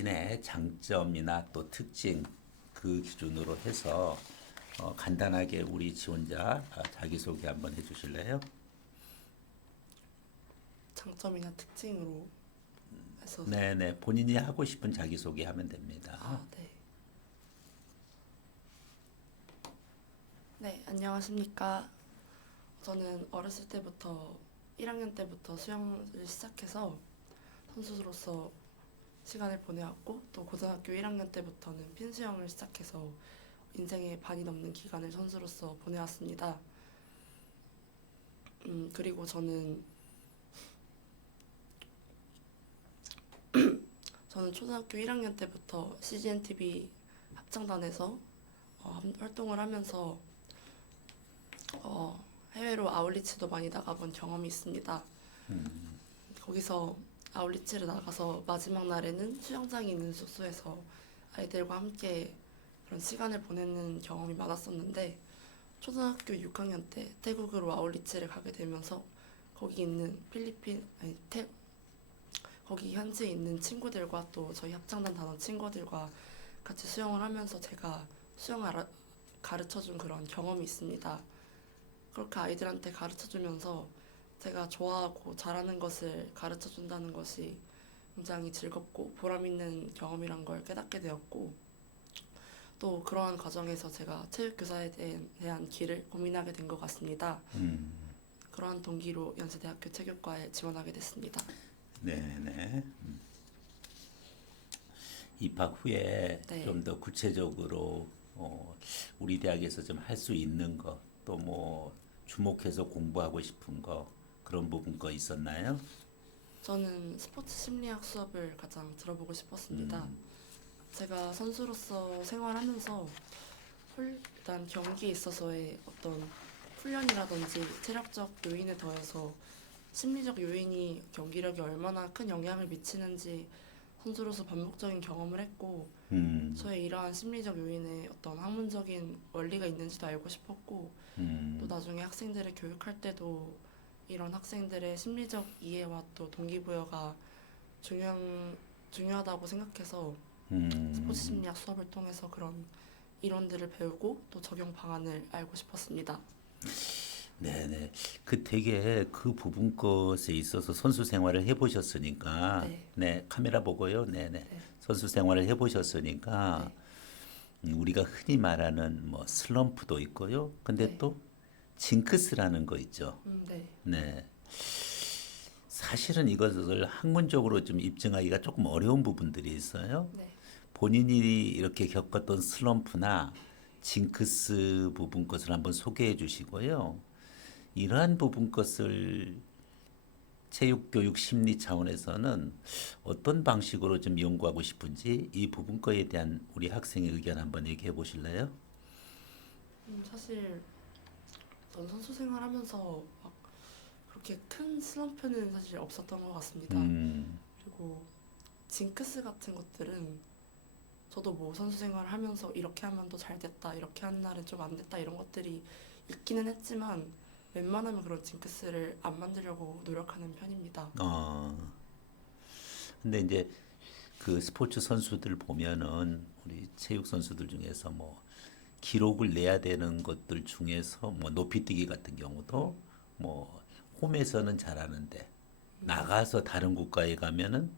자신의 장점이나 또 특징 그 기준으로 해서 간단하게 우리 지원자 자기소개 한번 해주실래요? 장점이나 특징으로 해서. 네네, 본인이 하고 싶은 자기소개 하면 됩니다. 네. 네, 안녕하십니까. 저는 어렸을 때부터 1학년 때부터 수영을 시작해서 선수로서 시간을 보내왔고, 또 고등학교 1학년 때부터는 핀수영을 시작해서 인생의 반이 넘는 기간을 선수로서 보내왔습니다. 그리고 저는 초등학교 1학년 때부터 CGN-TV 합창단에서 활동을 하면서 해외로 아울리치도 많이 나가본 경험이 있습니다. 거기서 아울리치를 나가서 마지막 날에는 수영장이 있는 숙소에서 아이들과 함께 그런 시간을 보내는 경험이 많았었는데, 초등학교 6학년 때 태국으로 아울리치를 가게 되면서 거기 있는 거기 현지에 있는 친구들과 또 저희 합창단 단원 친구들과 같이 수영을 하면서 제가 수영을 가르쳐준 그런 경험이 있습니다. 그렇게 아이들한테 가르쳐주면서 제가 좋아하고 잘하는 것을 가르쳐준다는 것이 굉장히 즐겁고 보람있는 경험이란 걸 깨닫게 되었고, 또 그러한 과정에서 제가 체육교사에 대한 길을 고민하게 된 것 같습니다. 그러한 동기로 연세대학교 체육과에 지원하게 됐습니다. 네네. 입학 후에 네. 좀 더 구체적으로 우리 대학에서 좀 할 수 있는 거, 또 뭐 주목해서 공부하고 싶은 거 그런 부분 거 있었나요? 저는 스포츠 심리학 수업을 가장 들어보고 싶었습니다. 제가 선수로서 생활하면서 일단 경기에 있어서의 어떤 훈련이라든지 체력적 요인에 더해서 심리적 요인이 경기력에 얼마나 큰 영향을 미치는지 선수로서 반복적인 경험을 했고, 저의 이러한 심리적 요인에 어떤 학문적인 원리가 있는지도 알고 싶었고, 또 나중에 학생들을 교육할 때도 이런 학생들의 심리적 이해와 또 동기부여가 중요하다고 생각해서 스포츠 심리학 수업을 통해서 그런 이론들을 배우고 또 적용 방안을 알고 싶었습니다. 네네. 그 되게 그 부분 것에 있어서 선수 생활을 해보셨으니까, 네. 네, 카메라 보고요. 네네. 네. 선수 생활을 해보셨으니까, 우리가 흔히 말하는 뭐 슬럼프도 있고요. 근데 네. 또 징크스라는 거 있죠. 네. 네. 사실은 이것을 학문적으로 좀 입증하기가 조금 어려운 부분들이 있어요. 네. 본인이 이렇게 겪었던 슬럼프나 징크스 부분 것을 한번 소개해 주시고요. 이러한 부분 것을 체육교육 심리 차원에서는 어떤 방식으로 좀 연구하고 싶은지 이 부분 거에 대한 우리 학생의 의견 한번 얘기해 보실래요? 사실 전 선수 생활하면서 막 그렇게 큰 슬럼프는 사실 없었던 것 같습니다. 그리고 징크스 같은 것들은 저도 뭐 선수 생활을 하면서 이렇게 하면 더 잘 됐다, 이렇게 한 날은 좀 안 됐다 이런 것들이 있기는 했지만 웬만하면 그런 징크스를 안 만들려고 노력하는 편입니다. 근데 이제 그 스포츠 선수들 보면은 우리 체육 선수들 중에서 뭐 기록을 내야 되는 것들 중에서 뭐 높이뛰기 같은 경우도 뭐 홈에서는 잘하는데 나가서 다른 국가에 가면은,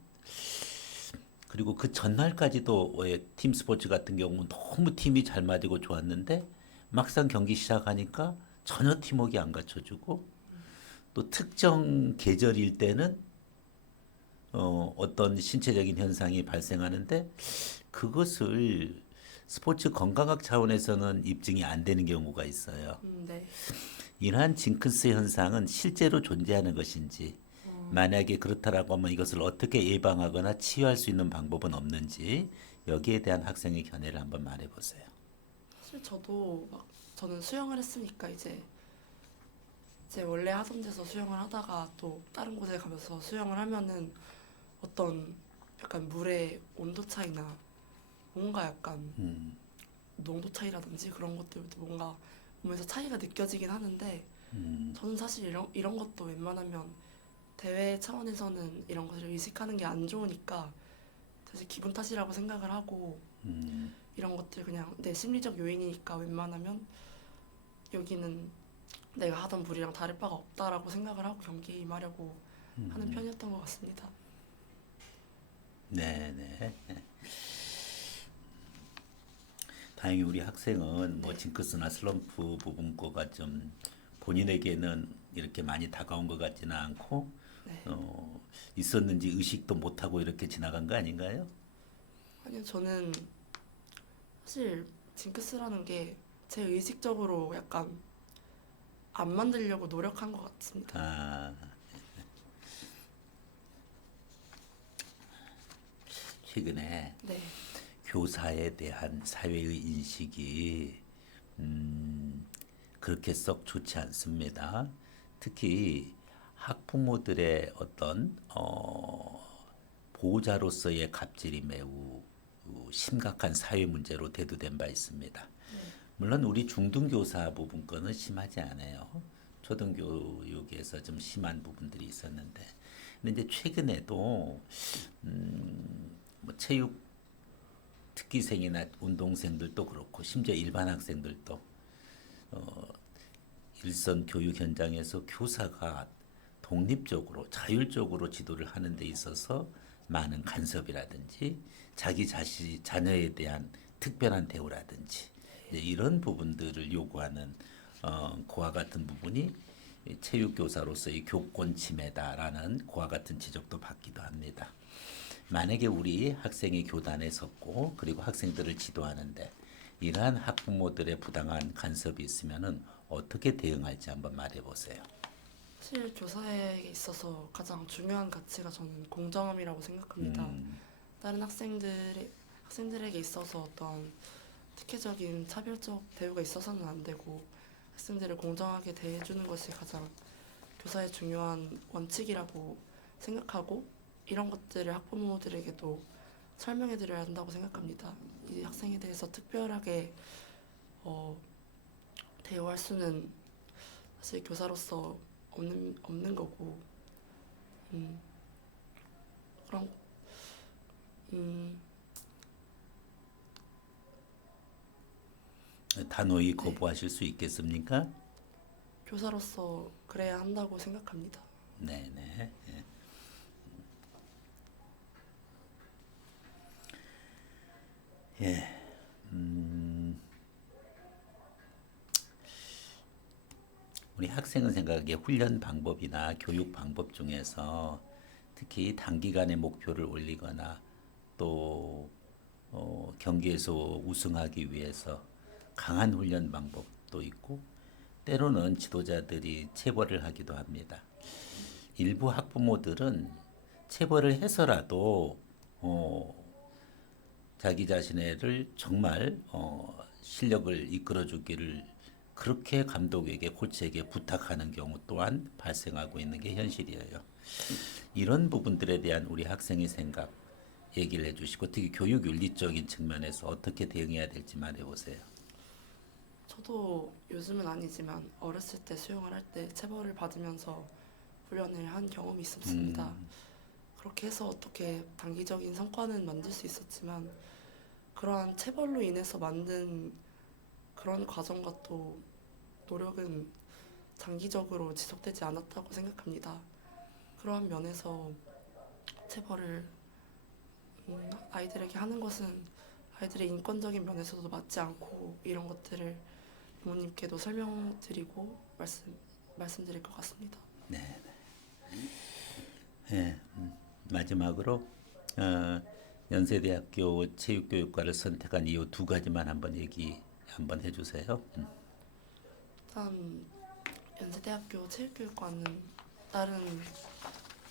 그리고 그 전날까지도 왜 팀 스포츠 같은 경우는 너무 팀이 잘 맞고 좋았는데 막상 경기 시작하니까 전혀 팀워크가 안 갖춰지고, 또 특정 계절일 때는 어떤 신체적인 현상이 발생하는데 그것을 스포츠 건강학 차원에서는 입증이 안 되는 경우가 있어요. 네. 이러한 징크스 현상은 실제로 존재하는 것인지, 만약에 그렇다라고 하면 이것을 어떻게 예방하거나 치유할 수 있는 방법은 없는지, 여기에 대한 학생의 견해를 한번 말해 보세요. 사실 저는 수영을 했으니까 이제 제 원래 하던 데서 수영을 하다가 또 다른 곳에 가면서 수영을 하면은 어떤 약간 물의 온도 차이나 뭔가 약간 농도 차이라든지 그런 것들도 뭔가 몸에서 차이가 느껴지긴 하는데, 저는 사실 이런 것도 웬만하면 대회 차원에서는 이런 것을 의식하는 게 안 좋으니까 사실 기분 탓이라고 생각을 하고 음, 이런 것들 그냥 내 심리적 요인이니까 웬만하면 여기는 내가 하던 무리랑 다를 바가 없다라고 생각을 하고 경기에 임하려고 하는 편이었던 것 같습니다. 네네. 다행히 우리 학생은 뭐 네. 징크스나 슬럼프 부분 거가 좀 본인에게는 이렇게 많이 다가온 것 같지는 않고 네. 있었는지 의식도 못하고 이렇게 지나간 거 아닌가요? 아니요, 저는 사실 징크스라는 게 제 의식적으로 약간 안 만들려고 노력한 것 같습니다. 아, 최근에 네. 교사에 대한 사회의 인식이 그렇게 썩 좋지 않습니다. 특히 학부모들의 어떤 보호자로서의 갑질이 매우 심각한 사회 문제로 대두된 바 있습니다. 물론 우리 중등교사 부분 거는 심하지 않아요. 초등교육에서 좀 심한 부분들이 있었는데, 근데 이제 최근에도 뭐 체육 특기생이나 운동생들도 그렇고 심지어 일반 학생들도 일선 교육 현장에서 교사가 독립적으로 자율적으로 지도를 하는 데 있어서 많은 간섭이라든지 자기 자녀에 대한 특별한 대우라든지 이제 이런 부분들을 요구하는 그와 같은 부분이 체육교사로서의 교권 침해다라는 그와 같은 지적도 받기도 합니다. 만약에 우리 학생이 교단에 섰고 그리고 학생들을 지도하는데 이러한 학부모들의 부당한 간섭이 있으면은 어떻게 대응할지 한번 말해 보세요. 사실 교사에게 있어서 가장 중요한 가치가 저는 공정함이라고 생각합니다. 다른 학생들에게 있어서 어떤 특혜적인 차별적 대우가 있어서는 안 되고 학생들을 공정하게 대해주는 것이 가장 교사의 중요한 원칙이라고 생각하고 이런 것들을 학부모들에게도 설명해 드려야 한다고 생각합니다. 이 학생에 대해서 특별하게 어, 대우할 수는 사실 교사로서 없는 거고 음, 그런 음, 단호히 네. 거부하실 수 있겠습니까? 교사로서 그래야 한다고 생각합니다. 네네. 예. 우리 학생은 생각하기에 훈련 방법이나 교육 방법 중에서 특히 단기간에 목표를 올리거나 또 경기에서 우승하기 위해서 강한 훈련 방법도 있고 때로는 지도자들이 체벌을 하기도 합니다. 일부 학부모들은 체벌을 해서라도 어, 자기 자신을 정말 실력을 이끌어주기를 그렇게 감독에게 코치에게 부탁하는 경우 또한 발생하고 있는 게 현실이에요. 이런 부분들에 대한 우리 학생의 생각 얘기를 해주시고 특히 교육 윤리적인 측면에서 어떻게 대응해야 될지 말해보세요. 저도 요즘은 아니지만 어렸을 때 수영을 할 때 체벌을 받으면서 훈련을 한 경험이 있었습니다. 그렇게 해서 어떻게 단기적인 성과는 만들 수 있었지만 그러한 체벌로 인해서 만든 그런 과정과 또 노력은 장기적으로 지속되지 않았다고 생각합니다. 그러한 면에서 체벌을 아이들에게 하는 것은 아이들의 인권적인 면에서도 맞지 않고 이런 것들을 부모님께도 설명드리고 말씀드릴 것 같습니다. 네. 예, 마지막으로 어, 연세대학교 체육교육과를 선택한 이유 두 가지만 한번 얘기 한번 해주세요. 일단 연세대학교 체육교육과는 다른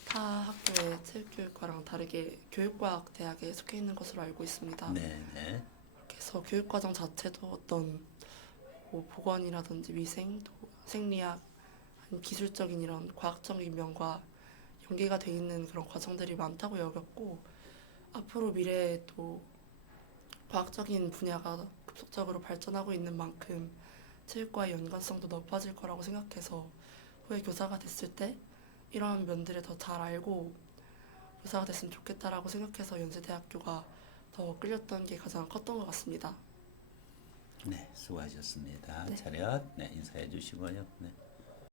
타 학교의 체육교육과랑 다르게 교육과학 대학에 속해 있는 것으로 알고 있습니다. 네, 네. 그래서 교육과정 자체도 어떤 뭐 보건이라든지 위생, 또 생리학, 아니면 기술적인 이런 과학적인 면과 연계가 돼 있는 그런 과정들이 많다고 여겼고 앞으로 미래에 또 과학적인 분야가 급속적으로 발전하고 있는 만큼 체육과의 연관성도 높아질 거라고 생각해서 후에 교사가 됐을 때 이러한 면들을 더 잘 알고 의사가 됐으면 좋겠다라고 생각해서 연세대학교가 더 끌렸던 게 가장 컸던 것 같습니다. 네, 수고하셨습니다. 네. 차렷, 네, 인사해 주시고요. 네.